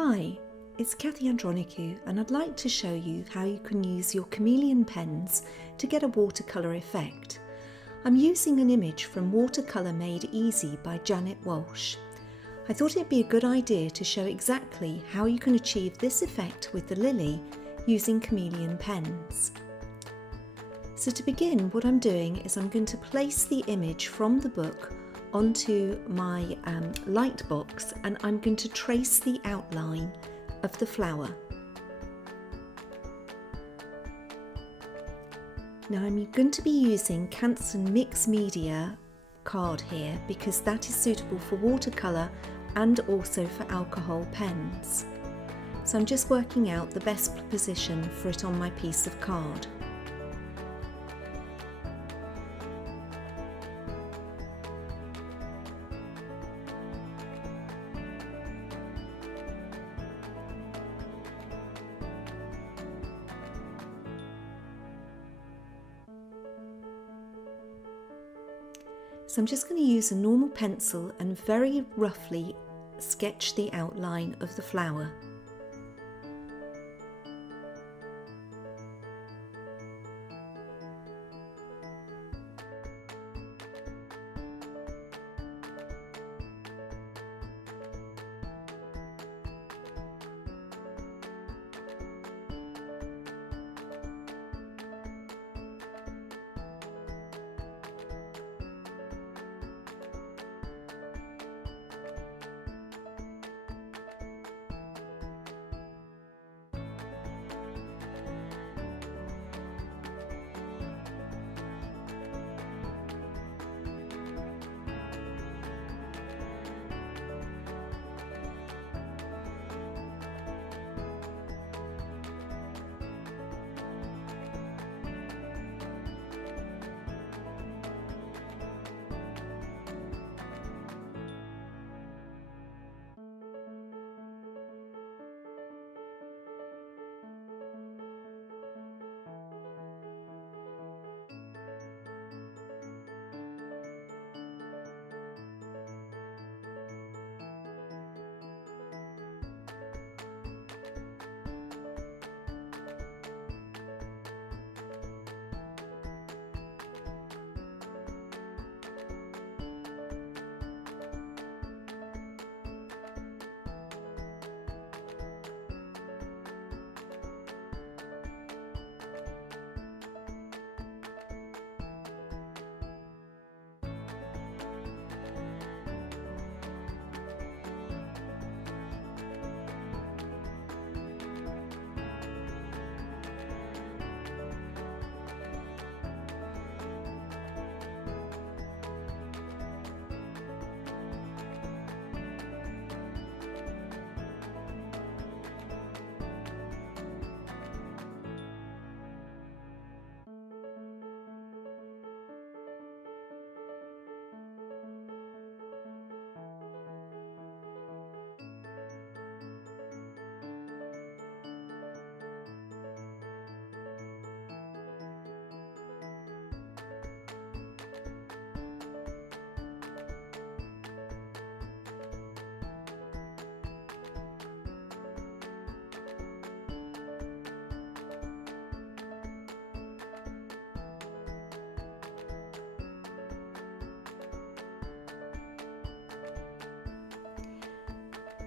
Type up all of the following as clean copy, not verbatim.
Hi, it's Cathy Andronicou and I'd like to show you how you can use your Chameleon pens to get a watercolour effect. I'm using an image from Watercolor Made Easy by Janet Walsh. I thought it'd be a good idea to show exactly how you can achieve this effect with the lily using Chameleon pens. So to begin, what I'm doing is I'm going to place the image from the book onto my light box, and I'm going to trace the outline of the flower. Now I'm going to be using Canson Mixed Media card here because that is suitable for watercolour and also for alcohol pens. So I'm just working out the best position for it on my piece of card. So I'm just going to use a normal pencil and very roughly sketch the outline of the flower.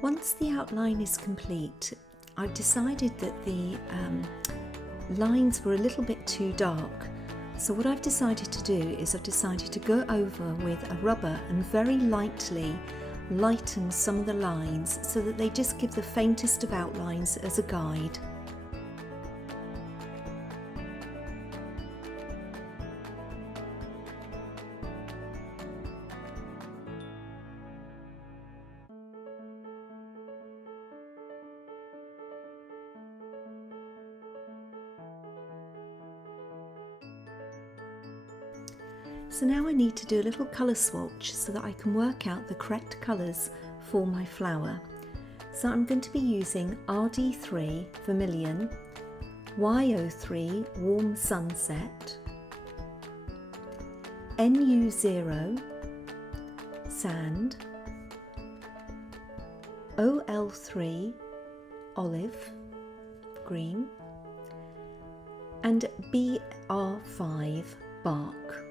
Once the outline is complete, I've decided that the lines were a little bit too dark. So what I've decided to do is I've decided to go over with a rubber and very lightly lighten some of the lines so that they just give the faintest of outlines as a guide. So now I need to do a little colour swatch so that I can work out the correct colours for my flower. So I'm going to be using RD3 Vermilion, YO3 Warm Sunset, NU0 Sand, OL3 olive, green, and BR5, bark.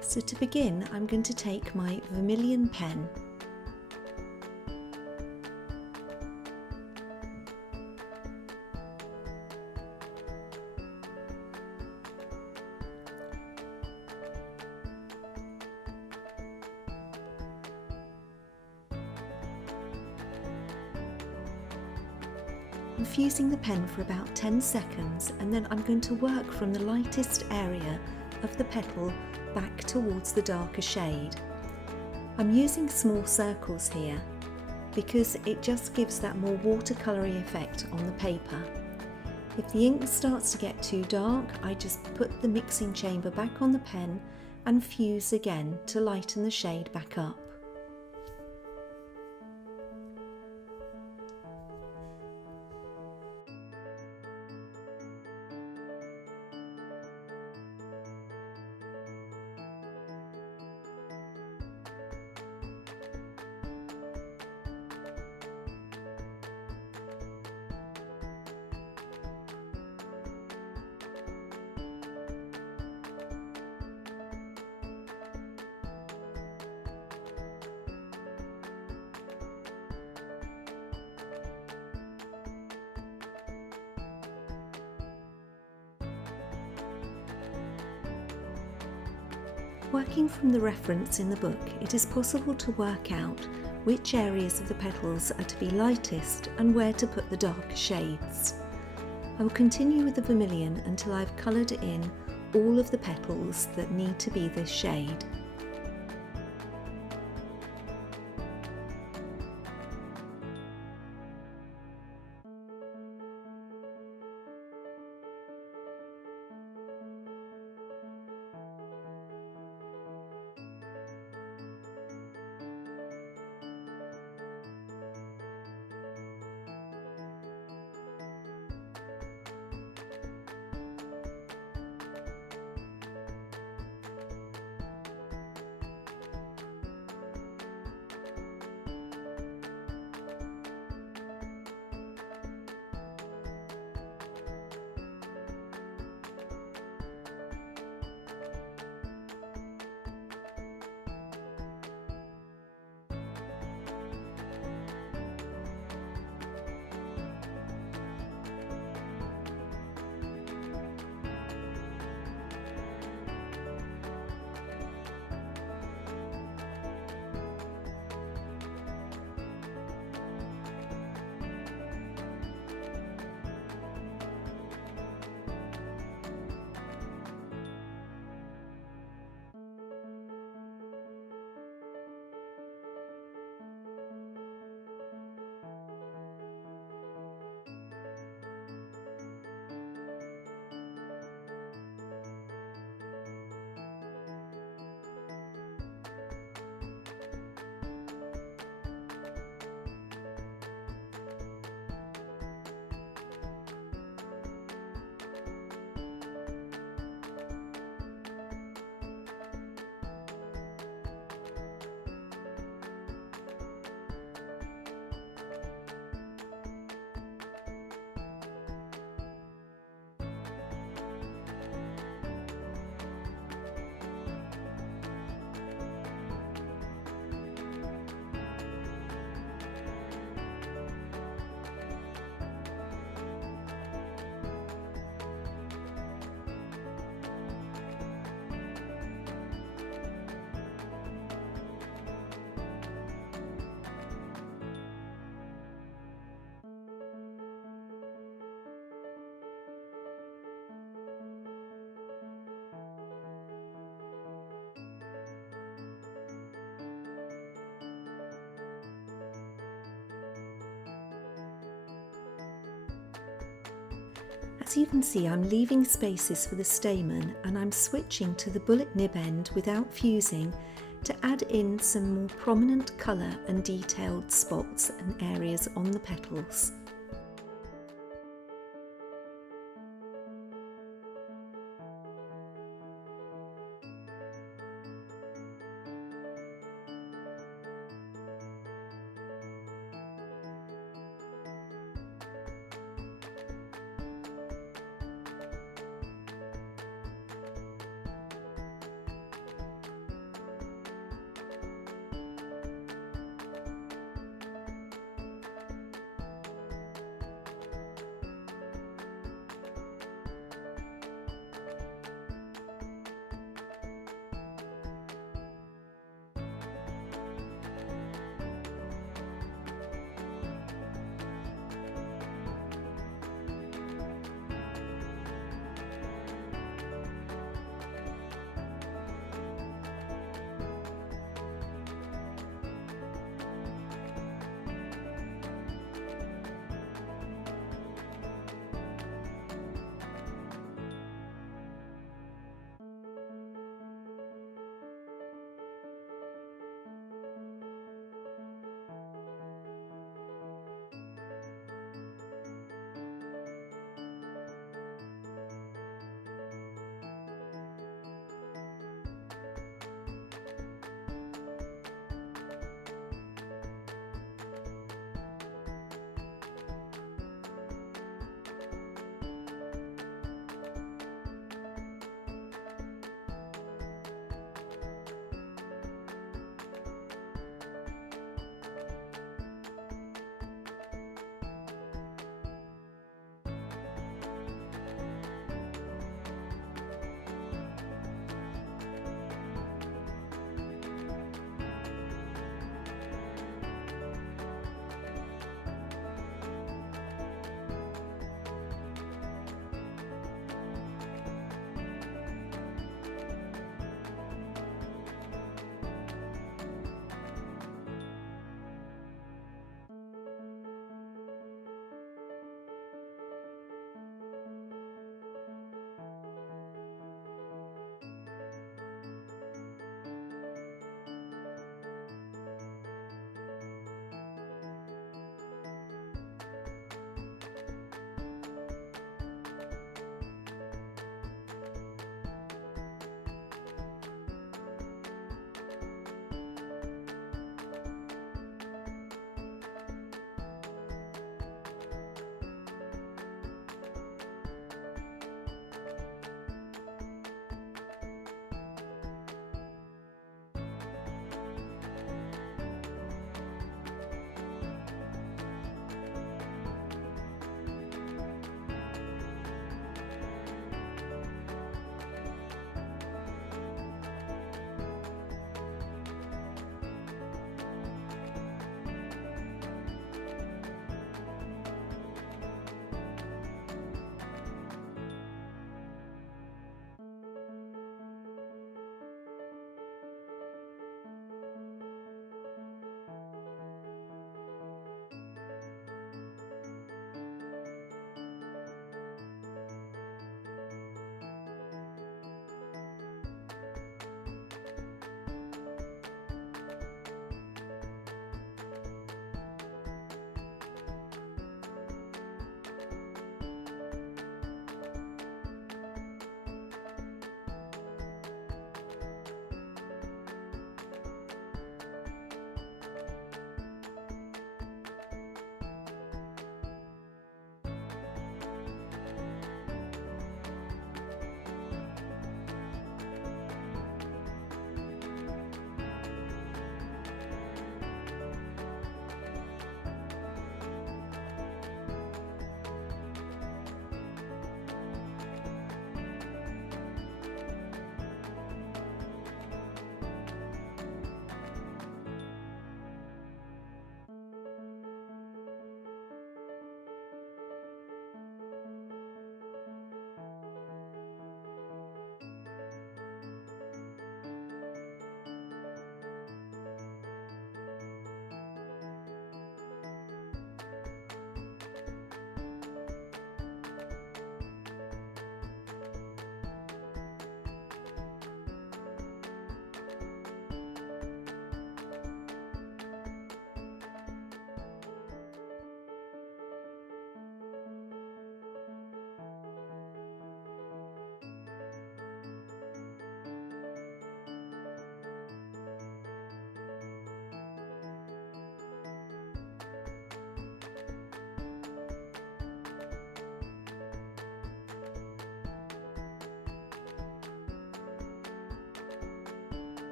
So to begin, I'm going to take my vermilion pen infusing the pen for about 10 seconds, and then I'm going to work from the lightest area of the petal back towards the darker shade. I'm using small circles here because it just gives that more watercolory effect on the paper. If the ink starts to get too dark, I just put the mixing chamber back on the pen and fuse again to lighten the shade back up. Working from the reference in the book, it is possible to work out which areas of the petals are to be lightest and where to put the darker shades. I will continue with the vermilion until I've coloured in all of the petals that need to be this shade. As you can see, I'm leaving spaces for the stamen, and I'm switching to the bullet nib end without fusing to add in some more prominent colour and detailed spots and areas on the petals.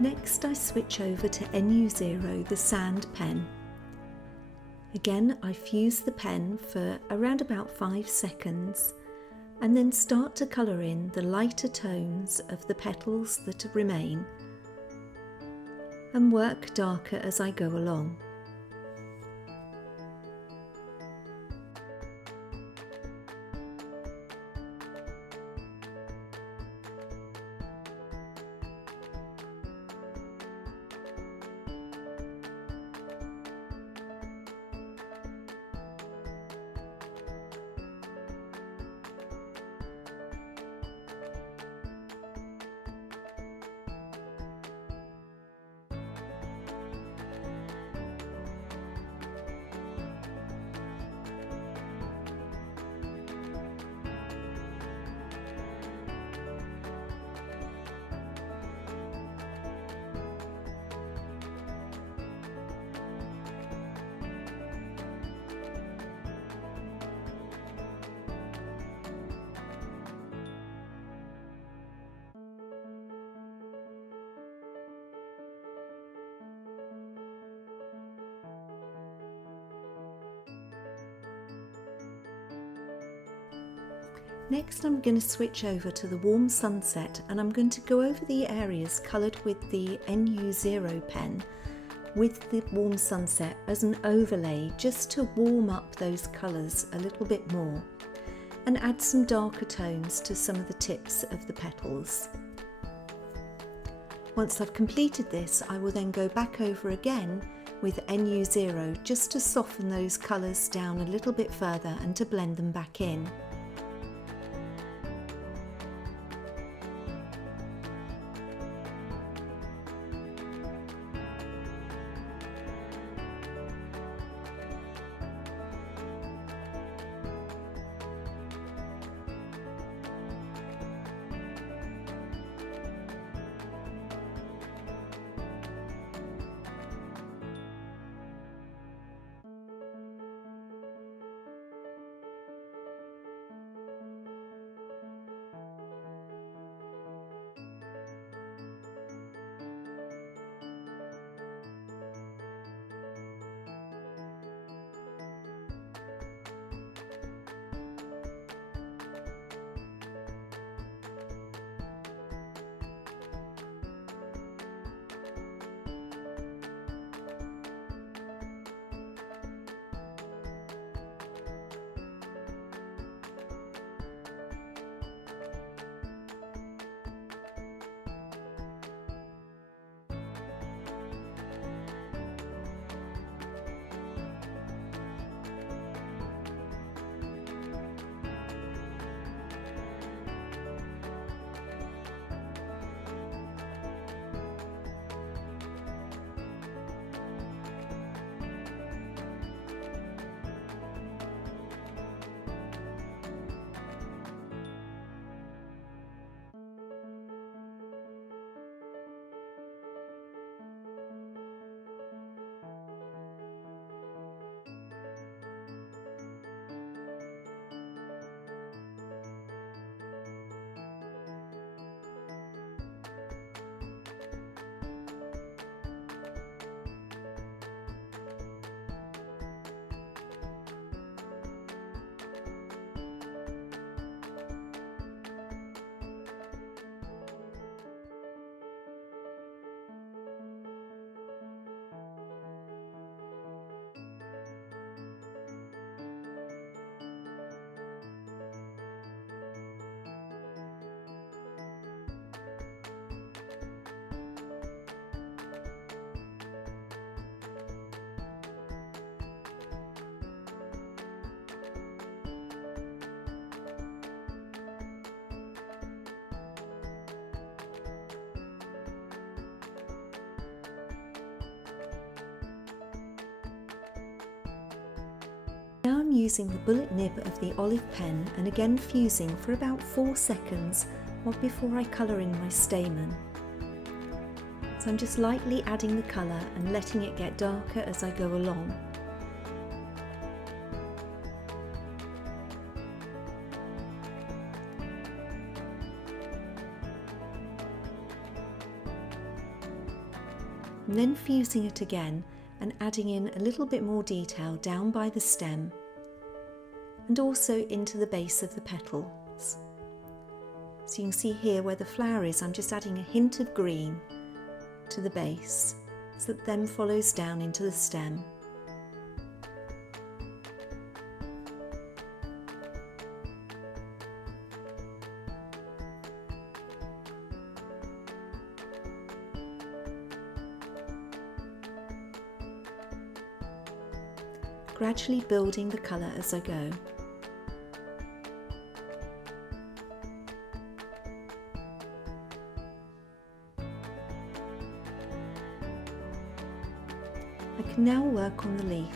Next I switch over to NU0, the sand pen. Again I fuse the pen for around about 5 seconds and then start to colour in the lighter tones of the petals that remain and work darker as I go along. Next I'm going to switch over to the warm sunset and I'm going to go over the areas coloured with the NU0 pen with the warm sunset as an overlay, just to warm up those colours a little bit more and add some darker tones to some of the tips of the petals. Once I've completed this, I will then go back over again with NU0 just to soften those colours down a little bit further and to blend them back in. Now I'm using the bullet nib of the olive pen and again fusing for about 4 seconds before I colour in my stamen. So I'm just lightly adding the colour and letting it get darker as I go along. and then fusing it again and adding in a little bit more detail down by the stem and also into the base of the petals. So you can see here where the flower is, I'm just adding a hint of green to the base so that then follows down into the stem. Gradually building the colour as I go. I can now work on the leaf.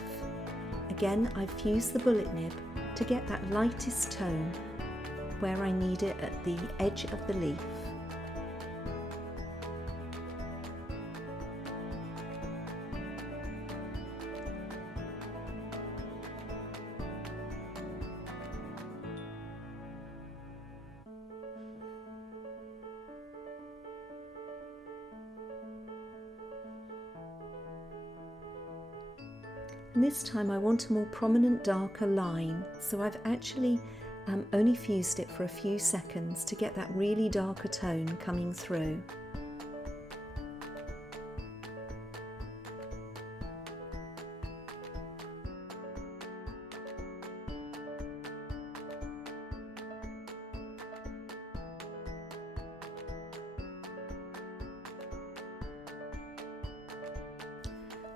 Again, I've fused the bullet nib to get that lightest tone where I need it at the edge of the leaf. And this time I want a more prominent darker line, so I've actually only fused it for a few seconds to get that really darker tone coming through.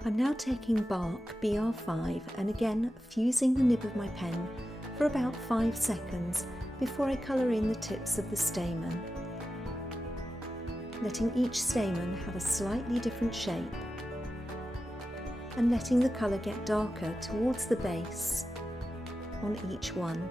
I'm now taking bark BR5 and again fusing the nib of my pen for about 5 seconds before I colour in the tips of the stamen, letting each stamen have a slightly different shape and letting the colour get darker towards the base on each one.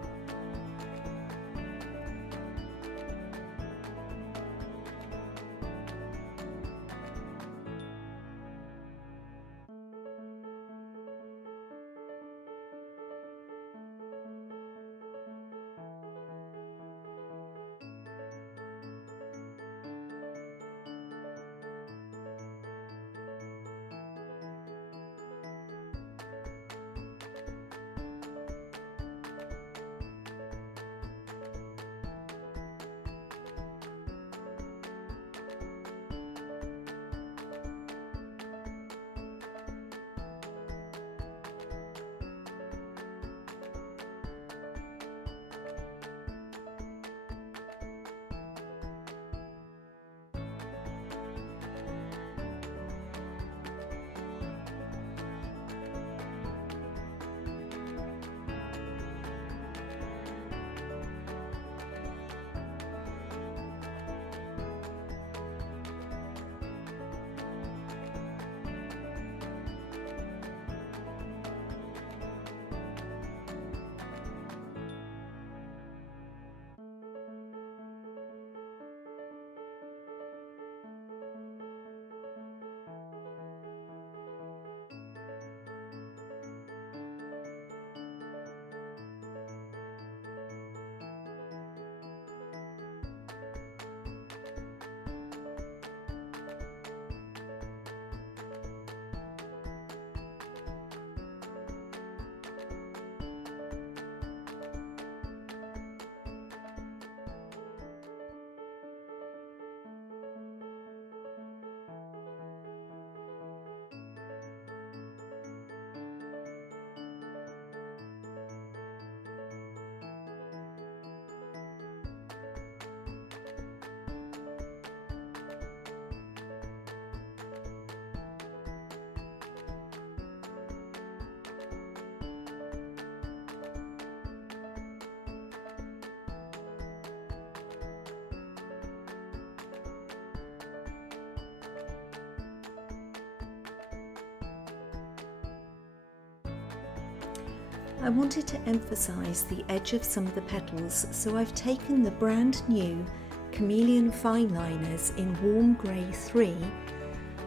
I wanted to emphasise the edge of some of the petals, so I've taken the brand new Chameleon Fineliners in Warm Grey 3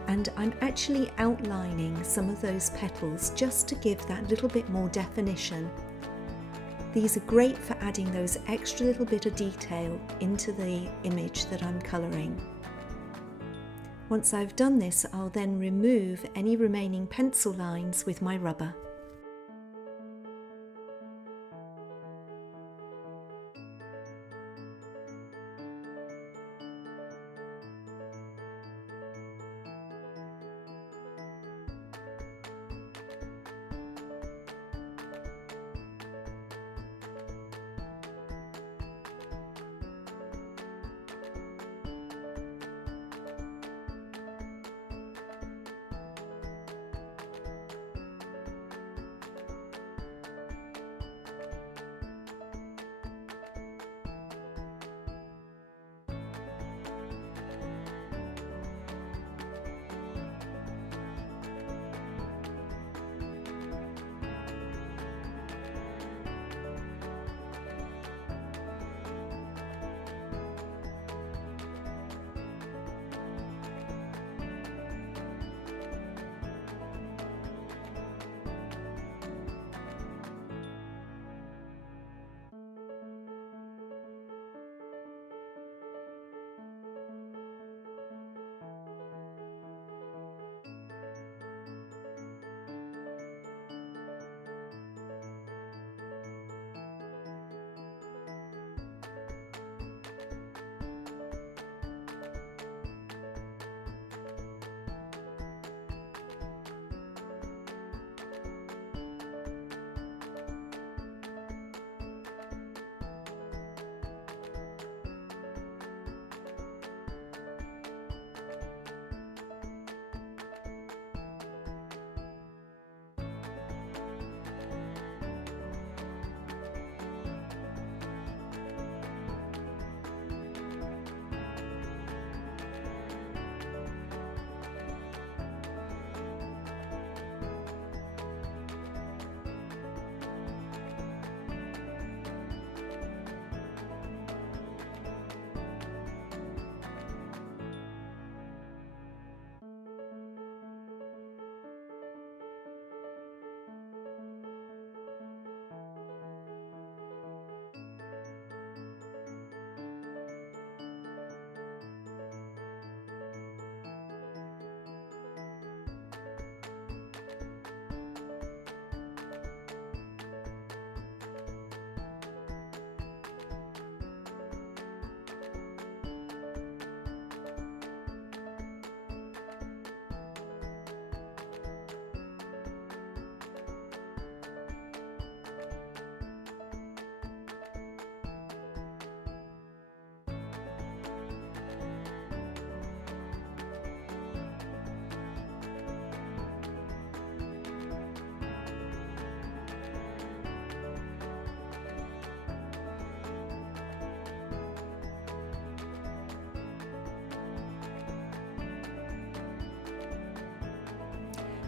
and I'm actually outlining some of those petals just to give that little bit more definition. These are great for adding those extra little bit of detail into the image that I'm colouring. Once I've done this, I'll then remove any remaining pencil lines with my rubber.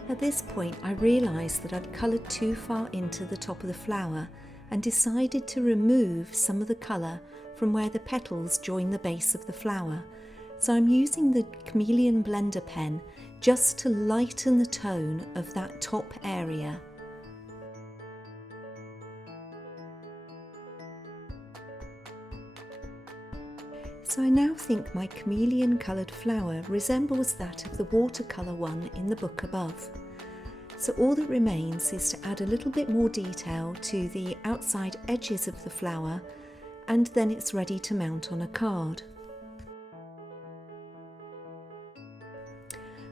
At this point, I realised that I'd coloured too far into the top of the flower and decided to remove some of the colour from where the petals join the base of the flower. So I'm using the Chameleon blender pen just to lighten the tone of that top area. So I now think my chameleon coloured flower resembles that of the watercolour one in the book above. So all that remains is to add a little bit more detail to the outside edges of the flower, and then it's ready to mount on a card.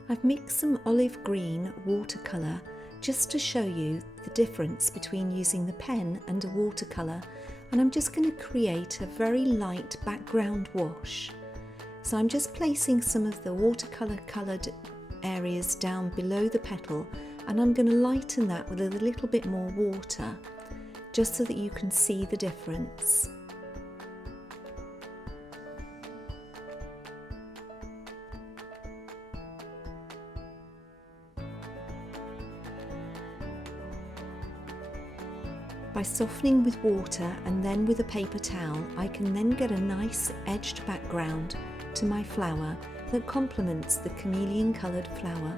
I've mixed some olive green watercolour just to show you the difference between using the pen and a watercolour, and I'm just going to create a very light background wash. So I'm just placing some of the watercolour coloured areas down below the petal, and I'm going to lighten that with a little bit more water just so that you can see the difference. By softening with water and then with a paper towel, I can then get a nice edged background to my flower that complements the chameleon coloured flower.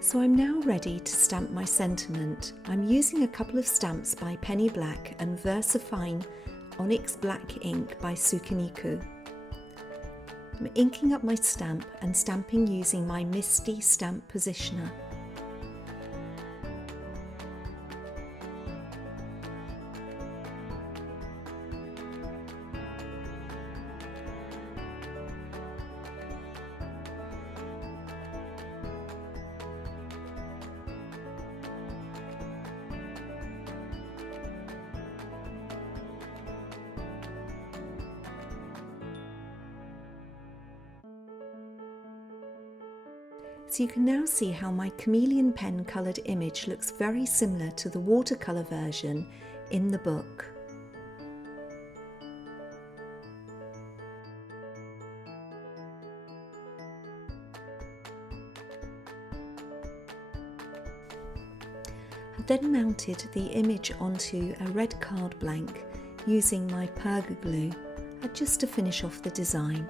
So I'm now ready to stamp my sentiment. I'm using a couple of stamps by Penny Black and VersaFine Onyx Black ink by Sukiniku. I'm inking up my stamp and stamping using my Misty stamp positioner. So you can now see how my Chameleon pen coloured image looks very similar to the watercolour version in the book. I've then mounted the image onto a red card blank using my Perga glue just to finish off the design.